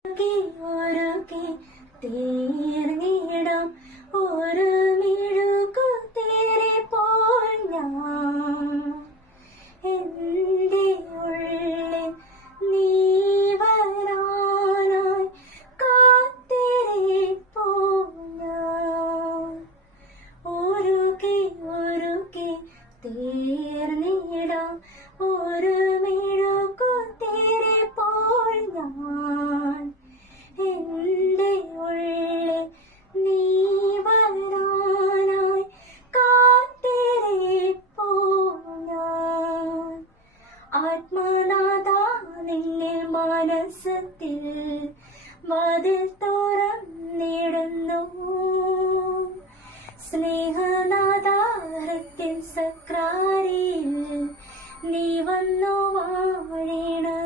ഒരുക്കി തീർന്നിടാം ഒരു മെഴുകുതിരി പോൽ ഞാൻ. എന്റെ ഉള്ളിൽ നീ വരാനായി കാത്തിരിപ്പൂ ഞാൻ. ഒരുക്കി തീർന്നിടാം ഒരു മെഴുകുതിരി പോൽ ഞാൻ. എന്റെ ഉള്ളിൽ നീ വരാനായി കാത്തിരിപ്പൂ ഞാൻ. ആത്മനാഥ നിന്നെ മനസ്സത്തിൽ വാതിൽ തുറന്നിടുന്നു. സ്നേഹനാഥ ഹൃത്തിൻ സക്രാരിയിൽ നീ വന്നു വാഴണം.